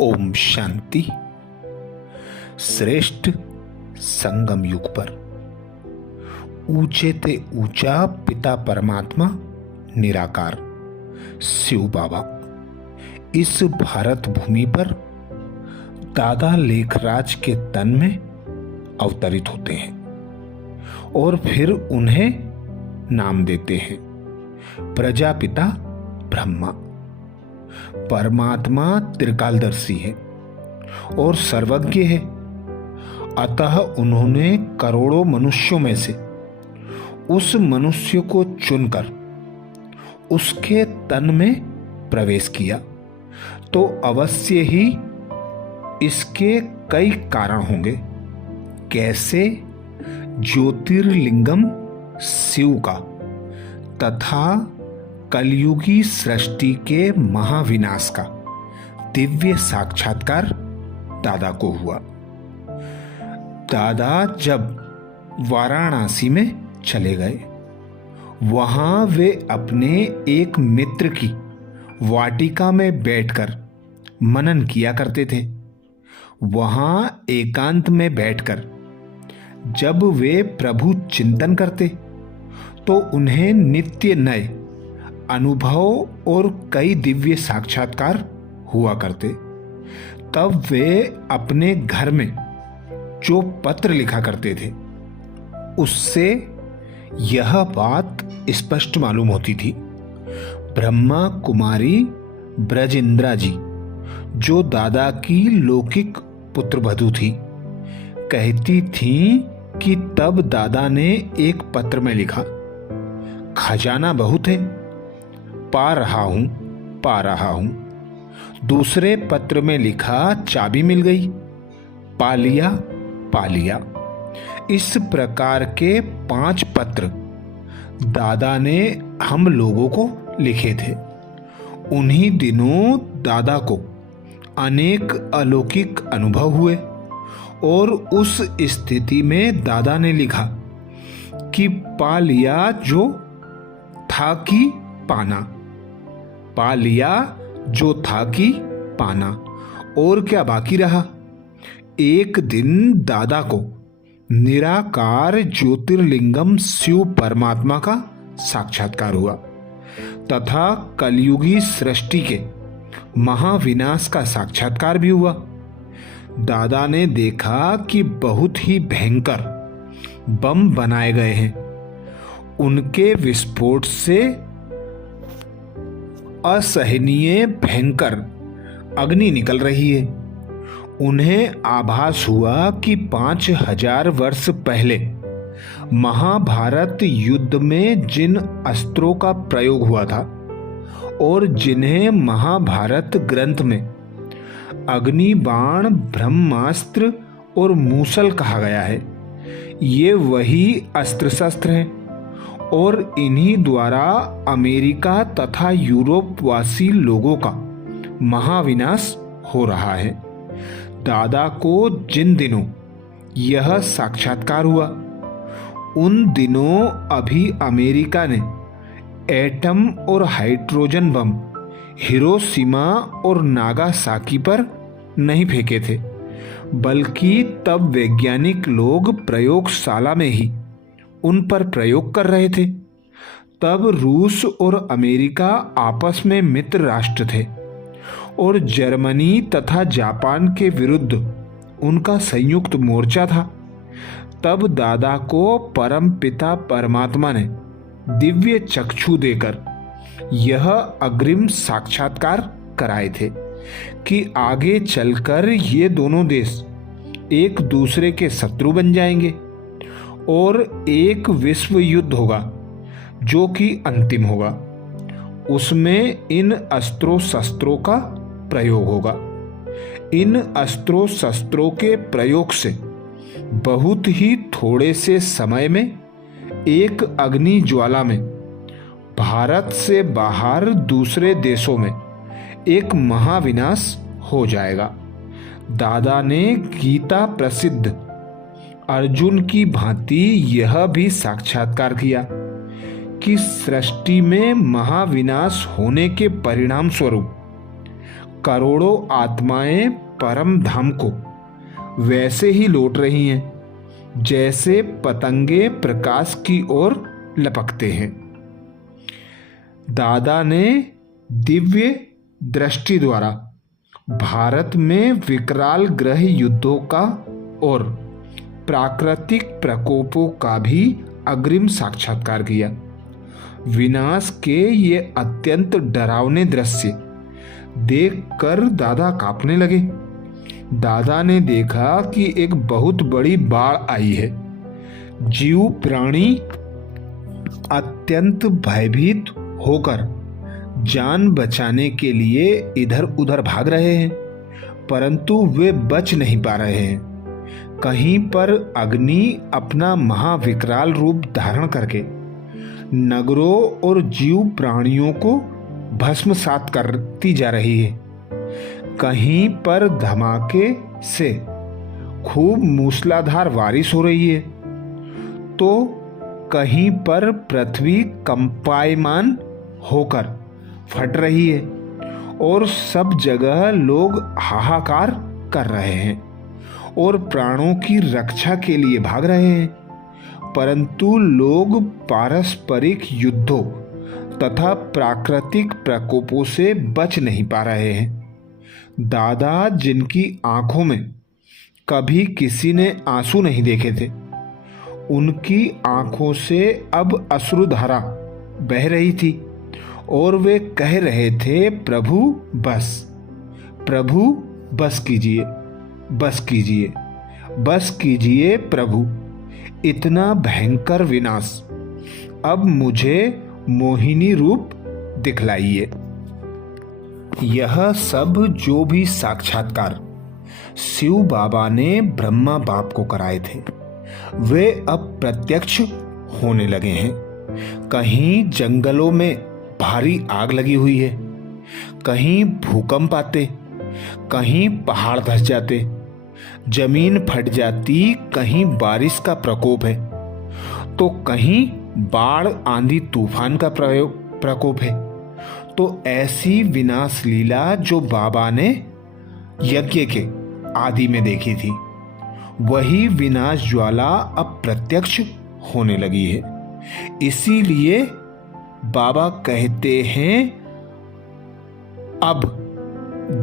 ओम शांति। श्रेष्ठ संगम युग पर ऊंचे ते ऊंचा पिता परमात्मा निराकार शिव बाबा इस भारत भूमि पर दादा लेखराज के तन में अवतरित होते हैं और फिर उन्हें नाम देते हैं प्रजापिता ब्रह्मा। परमात्मा त्रिकालदर्शी है और सर्वज्ञ है, अतः उन्होंने करोड़ों मनुष्यों में से उस मनुष्य को चुनकर उसके तन में प्रवेश किया। तो अवश्य ही इसके कई कारण होंगे। कैसे? ज्योतिर्लिंगम शिव का तथा कलयुगी सृष्टि के महाविनाश का दिव्य साक्षात्कार दादा को हुआ। दादा जब वाराणसी में चले गए, वहां वे अपने एक मित्र की वाटिका में बैठकर मनन किया करते थे। वहां एकांत में बैठकर जब वे प्रभु चिंतन करते तो उन्हें नित्य नए अनुभव और कई दिव्य साक्षात्कार हुआ करते। तब वे अपने घर में जो पत्र लिखा करते थे उससे यह बात स्पष्ट मालूम होती थी। ब्रह्मा कुमारी ब्रजेंद्रा जी, जो दादा की लौकिक पुत्रवधू थी, कहती थीं कि तब दादा ने एक पत्र में लिखा, खजाना बहुत है, पा रहा हूं। दूसरे पत्र में लिखा, चाबी मिल गई, पा लिया। इस प्रकार के 5 पत्र दादा ने हम लोगों को लिखे थे। उन्हीं दिनों दादा को अनेक अलौकिक अनुभव हुए और उस स्थिति में दादा ने लिखा कि पा लिया जो था कि पाना, पा लिया जो था कि पाना, और क्या बाकी रहा। एक दिन दादा को निराकार ज्योतिर्लिंगम शिव परमात्मा का साक्षात्कार हुआ तथा कलयुगी सृष्टि के महाविनाश का साक्षात्कार भी हुआ। दादा ने देखा कि बहुत ही भयंकर बम बनाए गए हैं। उनके विस्फोट से असहनीय भयंकर अग्नि निकल रही है। उन्हें आभास हुआ कि 5000 वर्ष पहले महाभारत युद्ध में जिन अस्त्रों का प्रयोग हुआ था और जिन्हें महाभारत ग्रंथ में अग्नि बाण, ब्रह्मास्त्र और मूसल कहा गया है, ये वही अस्त्र शस्त्र हैं और इन्हीं द्वारा अमेरिका तथा यूरोप वासी लोगों का महाविनाश हो रहा है। दादा को जिन दिनों यह साक्षात्कार हुआ, उन दिनों अभी अमेरिका ने एटम और हाइड्रोजन बम हिरोशिमा और नागासाकी पर नहीं फेंके थे, बल्कि तब वैज्ञानिक लोग प्रयोगशाला में ही उन पर प्रयोग कर रहे थे। तब रूस और अमेरिका आपस में मित्र राष्ट्र थे और जर्मनी तथा जापान के विरुद्ध उनका संयुक्त मोर्चा था। तब दादा को परम पिता परमात्मा ने दिव्य चक्षु देकर यह अग्रिम साक्षात्कार कराए थे कि आगे चलकर ये दोनों देश एक दूसरे के शत्रु बन जाएंगे और एक विश्व युद्ध होगा जो कि अंतिम होगा। उसमें इन अस्त्रों शस्त्रों का प्रयोग होगा। इन अस्त्रों शस्त्रों के प्रयोग से बहुत ही थोड़े से समय में एक अग्नि ज्वाला में भारत से बाहर दूसरे देशों में एक महाविनाश हो जाएगा। दादा ने गीता प्रसिद्ध अर्जुन की भांति यह भी साक्षात्कार किया कि सृष्टि में महाविनाश होने के परिणाम स्वरूप करोड़ों आत्माएं परम धाम को वैसे ही लौट रही हैं जैसे पतंगे प्रकाश की ओर लपकते हैं। दादा ने दिव्य दृष्टि द्वारा भारत में विकराल ग्रह युद्धों का और प्राकृतिक प्रकोपों का भी अग्रिम साक्षात्कार किया। विनाश के ये अत्यंत डरावने दृश्य देखकर दादा कांपने लगे। दादा ने देखा कि एक बहुत बड़ी बाढ़ आई है। जीव प्राणी अत्यंत भयभीत होकर जान बचाने के लिए इधर उधर भाग रहे हैं, परंतु वे बच नहीं पा रहे हैं। कहीं पर अग्नि अपना महाविकराल रूप धारण करके नगरों और जीव प्राणियों को भस्मसात करती जा रही है। कहीं पर धमाके से खूब मूसलाधार बारिश हो रही है, तो कहीं पर पृथ्वी कंपायमान होकर फट रही है और सब जगह लोग हाहाकार कर रहे हैं और प्राणों की रक्षा के लिए भाग रहे हैं, परंतु लोग पारस्परिक युद्धों तथा प्राकृतिक प्रकोपों से बच नहीं पा रहे हैं। दादा, जिनकी आंखों में कभी किसी ने आंसू नहीं देखे थे, उनकी आंखों से अब अश्रुधारा बह रही थी और वे कह रहे थे, प्रभु बस कीजिए, बस कीजिए, बस कीजिए प्रभु, इतना भयंकर विनाश अब मुझे मोहिनी रूप दिखलाइए। यह सब जो भी साक्षात्कार शिव बाबा ने ब्रह्मा बाप को कराए थे, वे अब प्रत्यक्ष होने लगे हैं। कहीं जंगलों में भारी आग लगी हुई है, कहीं भूकंप आते, कहीं पहाड़ धंस जाते, जमीन फट जाती, कहीं बारिश का प्रकोप है, तो कहीं बाढ़ आंधी तूफान का प्रकोप है। तो ऐसी विनाश लीला जो बाबा ने यज्ञ के आदि में देखी थी, वही विनाश ज्वाला अब प्रत्यक्ष होने लगी है। इसीलिए बाबा कहते हैं, अब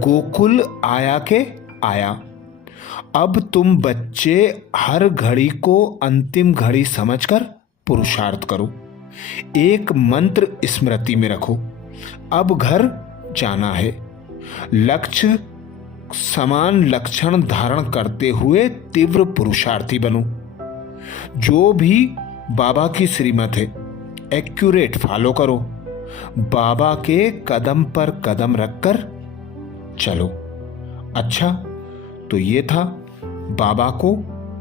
गोकुल आया के आया। अब तुम बच्चे हर घड़ी को अंतिम घड़ी समझकर पुरुषार्थ करो। एक मंत्र स्मृति में रखो, अब घर जाना है। लक्ष्य समान लक्षण धारण करते हुए तीव्र पुरुषार्थी बनो। जो भी बाबा की श्रीमत है एक्यूरेट फॉलो करो। बाबा के कदम पर कदम रखकर चलो। अच्छा, तो ये था बाबा को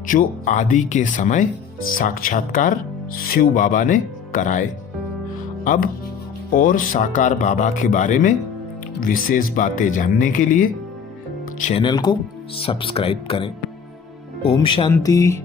जो आदि के समय साक्षात्कार शिव बाबा ने कराए। अब और साकार बाबा के बारे में विशेष बातें जानने के लिए चैनल को सब्सक्राइब करें। ओम शांति।